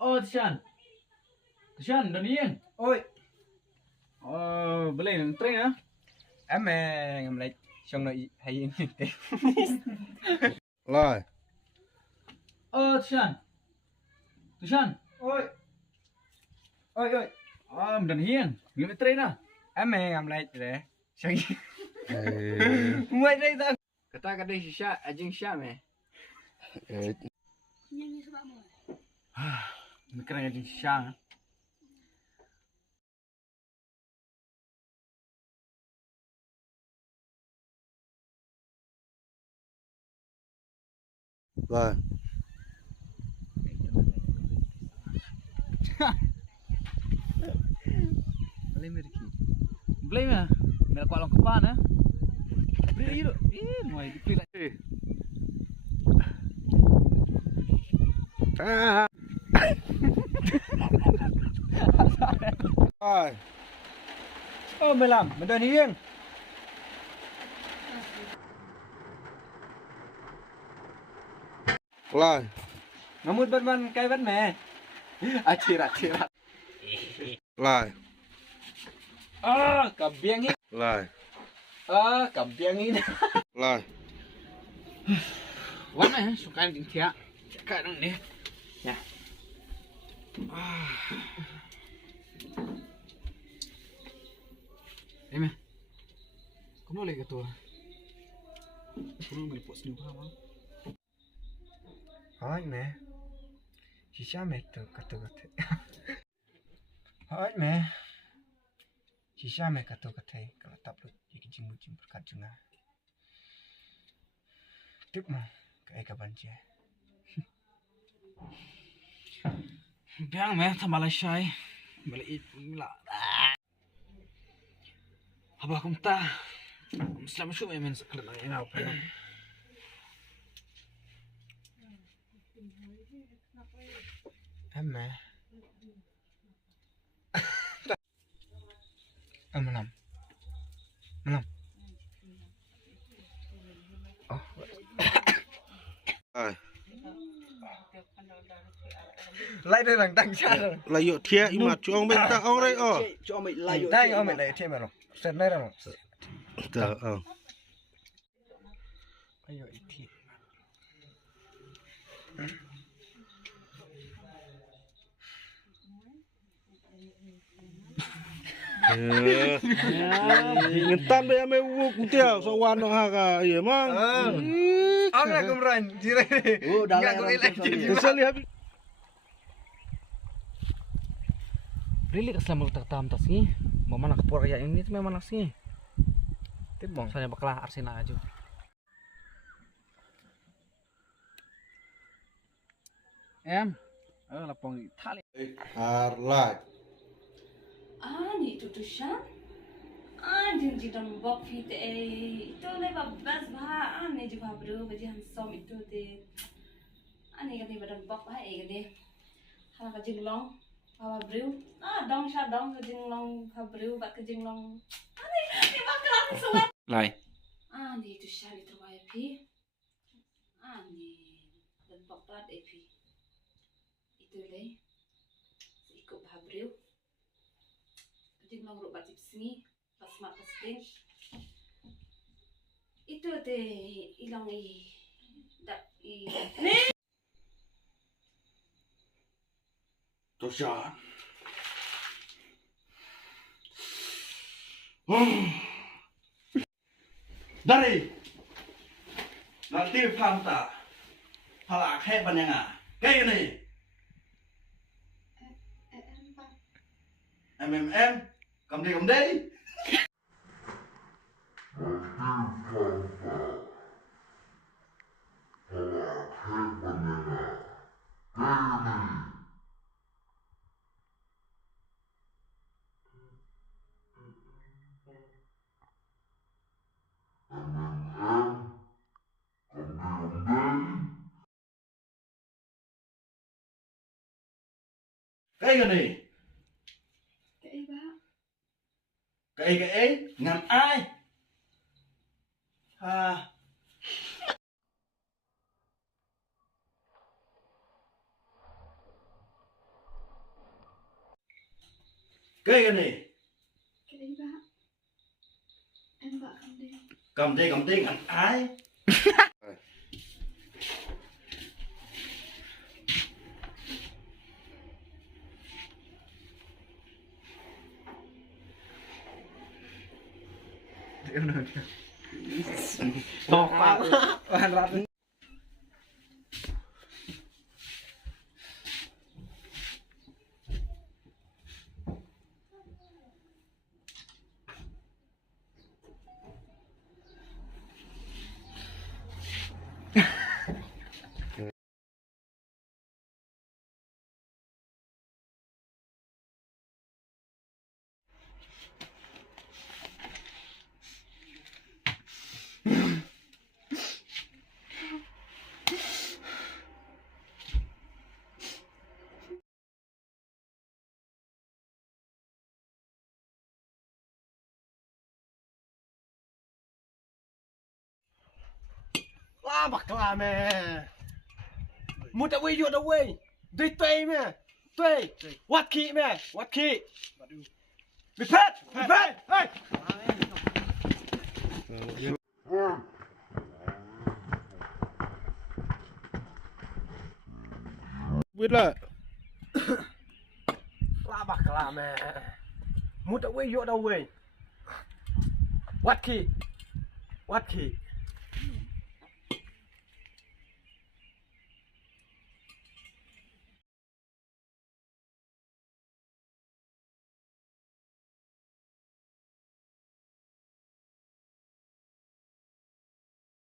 Oh, Tishan, dah ni yang. Oi, Boleh nak train ah? em ngam lại xong rồi hay ini. Rồi. Tishan. Oi, oi, Dah ni yang. Bila nak train ah? em ngam lại để xong. Ê, Ngoài đây ta. Kata kata sisa, ajing sisa me. ê, Nak kena jadi Tishan. rồi. Boleh meriki. Boleh mah? Nak kuat long kepan ah. Beri dulu. Mai dipilih lagi. À. Rồi. Oh, melam, benda ni yang. Rồi. Ngamut ban kai ban me. Akhirat. Rồi. Kabiang ni. Rồi. Kabiang ni. Rồi. Warna suka yang dia. Cakap dong ni. Ya. Meh. Kamu boleh ke tu? Kamu boleh post ni apa? Hỏi mẹ. Sisa me tu kata. Hỏi mẹ. Sisa me kata kalau tak perlu jadi jimut berkat juga. Tip mah kayak kapan je. Biang meh tambah syai. Balik mula. Abah kum ta. Selama syuk men sekali nak ngau apa. Amma. Melam. Oh. Rồi. Lại đây bằng tăng sát rồi. Là dụ thiệt mà cho ông bên ta ông đây Cho mày lại. Tay ông mày lại thêm mà rồi. Sệt đây rồi. Chờ Ayo iki. Ngentan deh ame wuk tiao sawan ha ka iya mang. Ông là công rành gì đây? Nggak kok ilek. Kesel ya. Really keselama tertam tas ni. Mau mana kapur kayak ini tu memang nasi. Tibong. Soalnya bakal Arsenal aja. Em, lapong Itali. Harlai. Ni itu Tishan. Di dalam box itu lepas bas bah, ni juga baru baju handsome itu te. Ni kan di dalam box bah, kan hal kejinglong, bawa baru. Dong dong kejinglong, bawa baru, bak kejinglong. Ni bakal suat. Lai. Ni Tishan itu bawa api. Ni dalam box tu ada api. Itu le, ikut bawa baru. Kejinglong ruk batip sini. Pas mak pasting itu teh hilang dak ni Toshan. Dari nanti panta halak hebat yang kayak ni MMM cầm đi cái này cái ba cái ngàn ai ha cái này Cái đấy bác. Em bảo cầm đi ngặt ái la bạc la mẹ một tao quay vô đâu quay đây tây mẹ tây what key mẹ what key bị phết hey biết là la bạc la mẹ một tao quay vô đâu quay what key